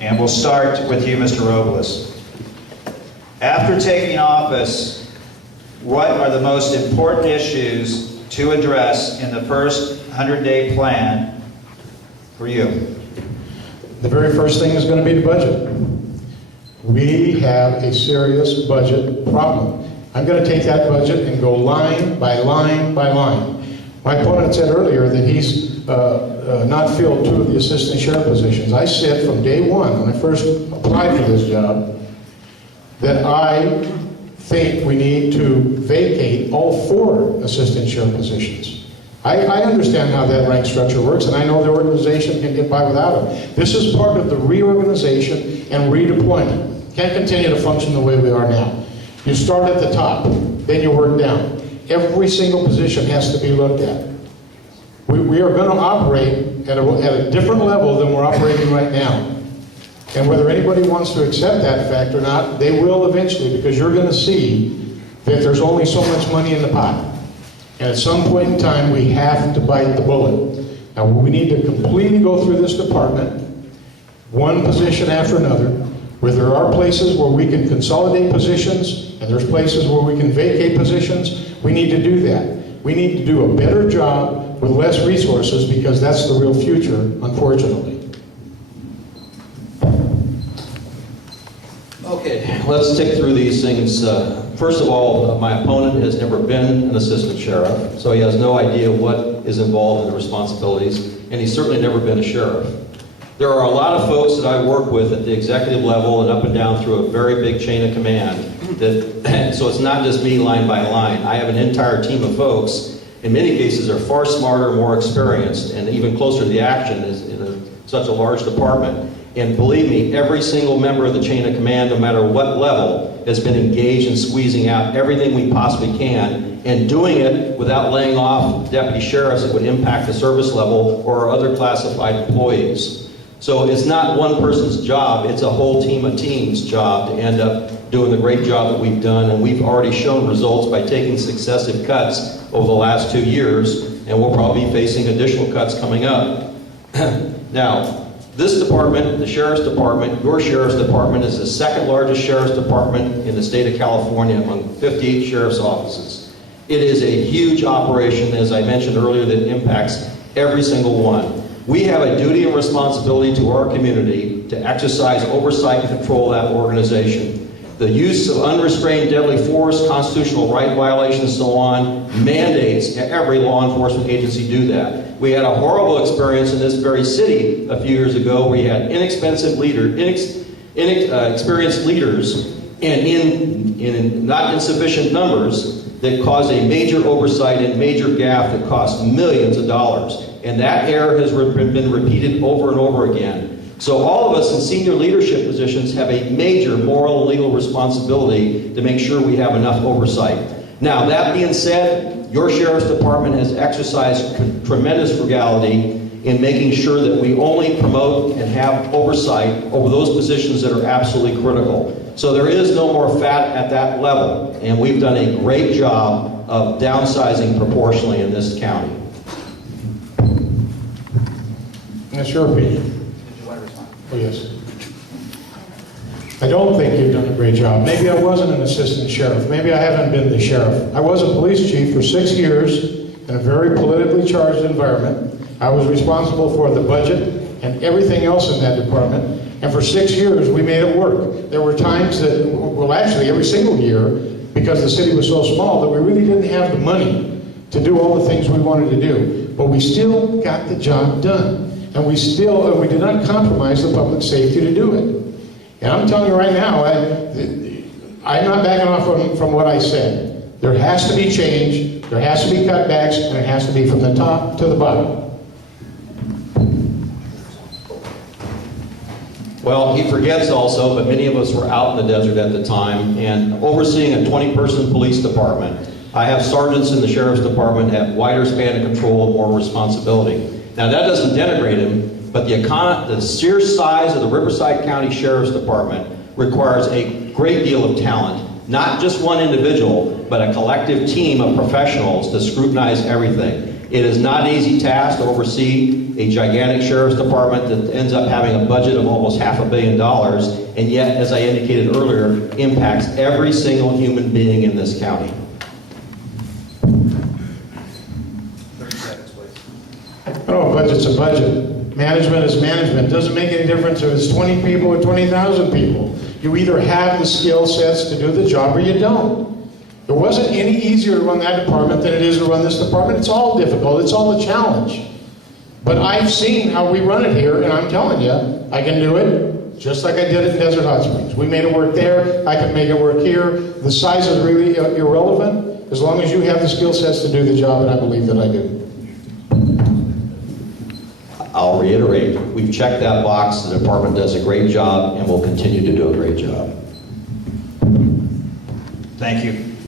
And we'll start with you, Mr. Robles. After taking office, what are the most important issues to address in the first 100-day plan for you? The very first thing is going to be the budget. We have a serious budget problem. I'm going to take that budget and go line by line by line. My opponent said earlier that he's not filled 2 of the assistant sheriff positions. I said from day one, when I first applied for this job, that I think we need to vacate all 4 assistant sheriff positions. I understand how that rank structure works, and I know the organization can get by without it. This is part of the reorganization and redeployment. Can't continue to function the way we are now. You start at the top, then you work down. Every single position has to be looked at. We are going to operate at a different level than we're operating right now. And whether anybody wants to accept that fact or not, they will eventually, because you're going to see that there's only so much money in the pot. And at some point in time, we have to bite the bullet. Now, we need to completely go through this department, one position after another, where there are places where we can consolidate positions, and there's places where we can vacate positions. We need to do that. We need to do a better job with less resources, because that's the real future, unfortunately. Okay, let's tick through these things. First of all, my opponent has never been an assistant sheriff, so he has no idea what is involved in the responsibilities, and he's certainly never been a sheriff. There are a lot of folks that I work with at the executive level and up and down through a very big chain of command. So it's not just me line by line. I have an entire team of folks, in many cases are far smarter, more experienced, and even closer to the action in such a large department. And believe me, every single member of the chain of command, no matter what level, has been engaged in squeezing out everything we possibly can, and doing it without laying off deputy sheriffs that would impact the service level or other classified employees. So it's not one person's job, it's a whole team of teams' job to end up doing the great job that we've done, and we've already shown results by taking successive cuts over the last 2 years, and we'll probably be facing additional cuts coming up. Now, this department, the Sheriff's Department, your Sheriff's Department, is the 2nd largest Sheriff's Department in the state of California among 58 Sheriff's offices. It is a huge operation, as I mentioned earlier, that impacts every single one. We have a duty and responsibility to our community to exercise oversight and control that organization. The use of unrestrained deadly force, constitutional right violations, and so on, mandates every law enforcement agency do that. We had a horrible experience in this very city a few years ago where you had inexperienced leaders and in not insufficient numbers that caused a major oversight and major gaffe that cost millions of dollars. And that error has been repeated over and over again. So all of us in senior leadership positions have a major moral and legal responsibility to make sure we have enough oversight. Now, that being said, your Sheriff's Department has exercised tremendous frugality in making sure that we only promote and have oversight over those positions that are absolutely critical. So there is no more fat at that level, and we've done a great job of downsizing proportionally in this county. That's your opinion. Did you want to respond? Oh, yes. I don't think you've done a great job. Maybe I wasn't an assistant sheriff. Maybe I haven't been the sheriff. I was a police chief for 6 years in a very politically charged environment. I was responsible for the budget and everything else in that department. And for 6 years, we made it work. There were times that, well, actually every single year, because the city was so small, that we really didn't have the money to do all the things we wanted to do. But we still got the job done. And we did not compromise the public safety to do it. And I'm telling you right now, I'm not backing off from what I said. There has to be change, there has to be cutbacks, and it has to be from the top to the bottom. Well, he forgets also, but many of us were out in the desert at the time, and overseeing a 20-person police department. I have sergeants in the Sheriff's Department have wider span of control and more responsibility. Now, that doesn't denigrate him, but the sheer size of the Riverside County Sheriff's Department requires a great deal of talent. Not just one individual, but a collective team of professionals to scrutinize everything. It is not an easy task to oversee a gigantic sheriff's department that ends up having a budget of almost $500 million, and yet, as I indicated earlier, impacts every single human being in this county. 30 seconds, please. Oh, a budget's a budget. Management is management. It doesn't make any difference if it's 20 people or 20,000 people. You either have the skill sets to do the job or you don't. It wasn't any easier to run that department than it is to run this department. It's all difficult. It's all a challenge. But I've seen how we run it here, and I'm telling you, I can do it just like I did it in Desert Hot Springs. We made it work there. I can make it work here. The size is really irrelevant as long as you have the skill sets to do the job, and I believe that I do. I'll reiterate, we've checked that box. The department does a great job and will continue to do a great job. Thank you.